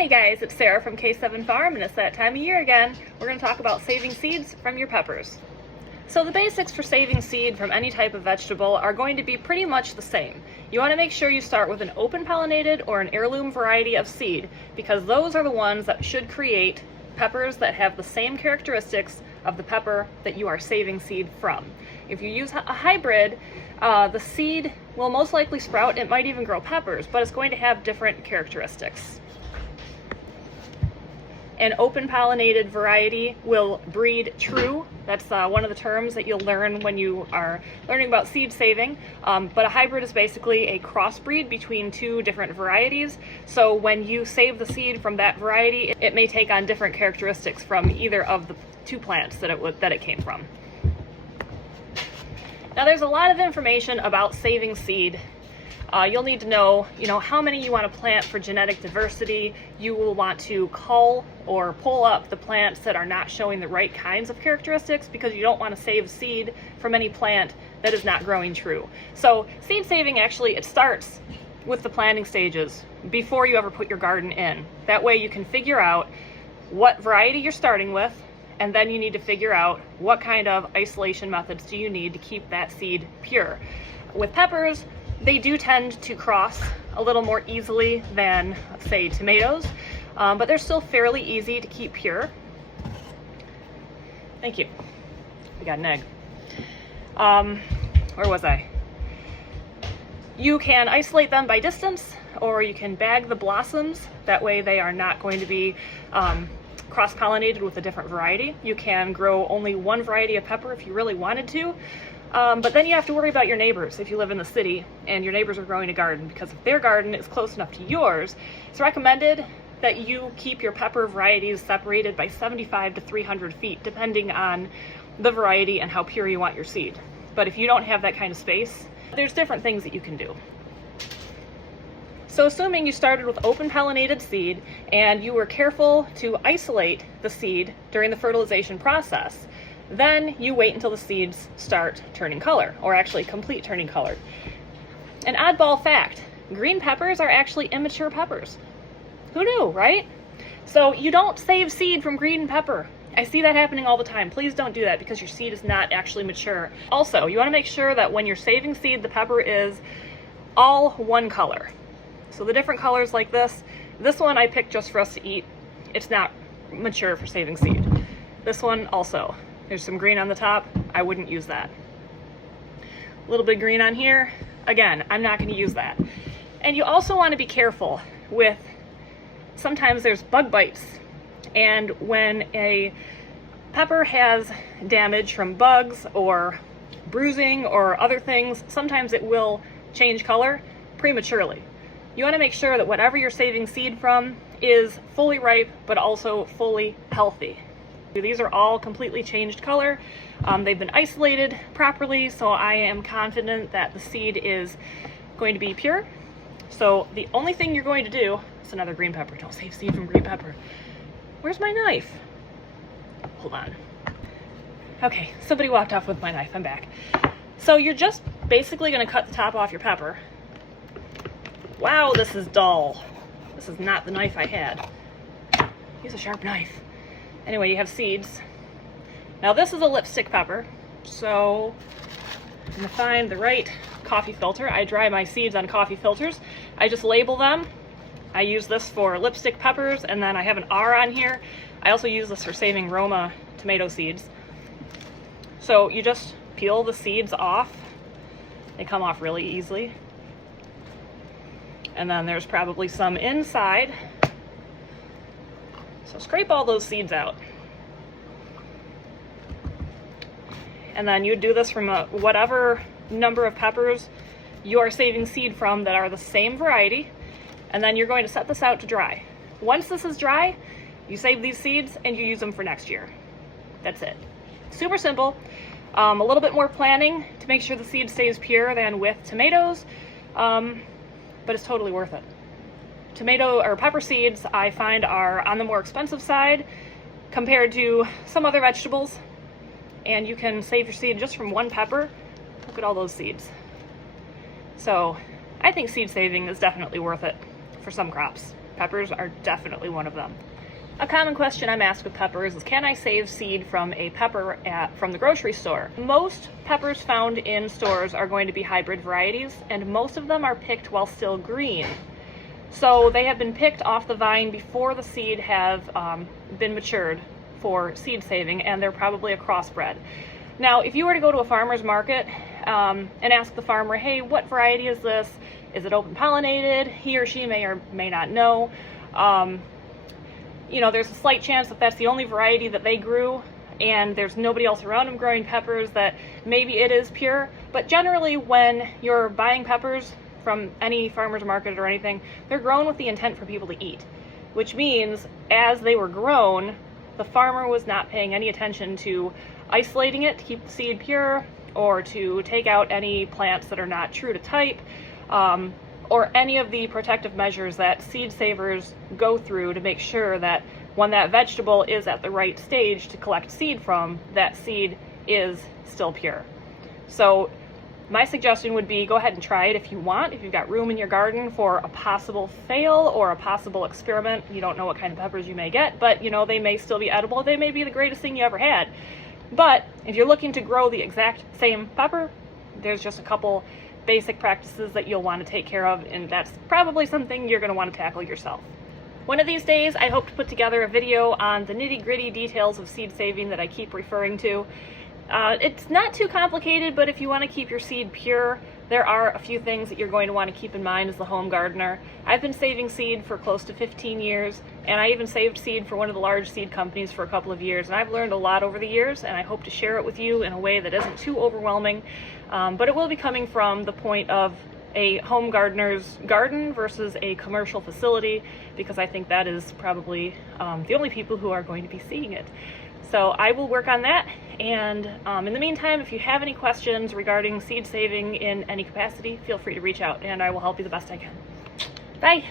Hey guys, it's Sarah from K7 Farm, and it's that time of year again. We're going to talk about saving seeds from your peppers. So the basics for saving seed from any type of vegetable are going to be pretty much the same. You want to make sure you start with an open pollinated or an heirloom variety of seed, because those are the ones that should create peppers that have the same characteristics of the pepper that you are saving seed from. If you use a hybrid, the seed will most likely sprout. It might even grow peppers, but it's going to have different characteristics. An open pollinated variety will breed true. That's one of the terms that you'll learn when you are learning about seed saving. But a hybrid is basically a crossbreed between two different varieties. So when you save the seed from that variety, it may take on different characteristics from either of the two plants that it came from. Now there's a lot of information about saving seed. You'll need to know, how many you want to plant for genetic diversity. You will want to cull or pull up the plants that are not showing the right kinds of characteristics, because you don't want to save seed from any plant that is not growing true. So seed saving actually, it starts with the planting stages before you ever put your garden in. That way you can figure out what variety you're starting with, and then you need to figure out what kind of isolation methods do you need to keep that seed pure. With peppers, they do tend to cross a little more easily than, say, tomatoes, but they're still fairly easy to keep pure. Thank you. We got an egg. Where was I? You can isolate them by distance, or you can bag the blossoms. That way they are not going to be cross-pollinated with a different variety. You can grow only one variety of pepper if you really wanted to. But then you have to worry about your neighbors if you live in the city and your neighbors are growing a garden, because if their garden is close enough to yours, it's recommended that you keep your pepper varieties separated by 75 to 300 feet, depending on the variety and how pure you want your seed. But if you don't have that kind of space, there's different things that you can do. So assuming you started with open pollinated seed and you were careful to isolate the seed during the fertilization process, then you wait until the seeds start turning color, or actually complete turning color. An oddball fact, green peppers are actually immature peppers. Who knew, right? So you don't save seed from green pepper. I see that happening all the time. Please don't do that, because your seed is not actually mature. Also, you want to make sure that when you're saving seed, the pepper is all one color. So the different colors like this one I picked just for us to eat. It's not mature for saving seed. This one also. There's some green on the top. I wouldn't use that. A little bit of green on here. Again, I'm not going to use that. And you also want to be careful with, sometimes there's bug bites. And when a pepper has damage from bugs or bruising or other things, sometimes it will change color prematurely. You want to make sure that whatever you're saving seed from is fully ripe, but also fully healthy. These are all completely changed color. They've been isolated properly, so I am confident that the seed is going to be pure. So the only thing you're going to do, it's another green pepper. Don't save seed from green pepper. Where's my knife? Hold on. Okay, somebody walked off with my knife. I'm back. So you're just basically going to cut the top off your pepper. Wow, this is dull. This is not the knife I had. Use a sharp knife. Anyway, you have seeds. Now this is a lipstick pepper, so I'm gonna find the right coffee filter. I dry my seeds on coffee filters. I just label them. I use this for lipstick peppers, and then I have an R on here. I also use this for saving Roma tomato seeds. So you just peel the seeds off. They come off really easily. And then there's probably some inside. So scrape all those seeds out. And then you do this from whatever number of peppers you are saving seed from that are the same variety. And then you're going to set this out to dry. Once this is dry, you save these seeds and you use them for next year. That's it. Super simple. A little bit more planning to make sure the seed stays pure than with tomatoes, but it's totally worth it. Tomato or pepper seeds, I find, are on the more expensive side compared to some other vegetables, and you can save your seed just from one pepper. Look at all those seeds. So I think seed saving is definitely worth it for some crops. Peppers are definitely one of them. A common question I'm asked with peppers is, can I save seed from a pepper from the grocery store? Most peppers found in stores are going to be hybrid varieties, and most of them are picked while still green. So they have been picked off the vine before the seed have been matured for seed saving, and they're probably a crossbred. Now, if you were to go to a farmer's market and ask the farmer, hey, what variety is this? Is it open pollinated? He or she may or may not know. You know, there's a slight chance that that's the only variety that they grew, and there's nobody else around them growing peppers, that maybe it is pure. But generally, when you're buying peppers from any farmer's market or anything, they're grown with the intent for people to eat, which means as they were grown, the farmer was not paying any attention to isolating it to keep the seed pure, or to take out any plants that are not true to type, or any of the protective measures that seed savers go through to make sure that when that vegetable is at the right stage to collect seed from, that seed is still pure. So my suggestion would be, go ahead and try it if you want. If you've got room in your garden for a possible fail or a possible experiment, you don't know what kind of peppers you may get, but you know, they may still be edible. They may be the greatest thing you ever had. But if you're looking to grow the exact same pepper, there's just a couple basic practices that you'll want to take care of, and that's probably something you're going to want to tackle yourself. One of these days, I hope to put together a video on the nitty-gritty details of seed saving that I keep referring to. It's not too complicated, but if you want to keep your seed pure, there are a few things that you're going to want to keep in mind as the home gardener. I've been saving seed for close to 15 years, and I even saved seed for one of the large seed companies for a couple of years, and I've learned a lot over the years, and I hope to share it with you in a way that isn't too overwhelming, but it will be coming from the point of a home gardener's garden versus a commercial facility, because I think that is probably the only people who are going to be seeing it. So I will work on that, and in the meantime, if you have any questions regarding seed saving in any capacity, feel free to reach out and I will help you the best I can. Bye!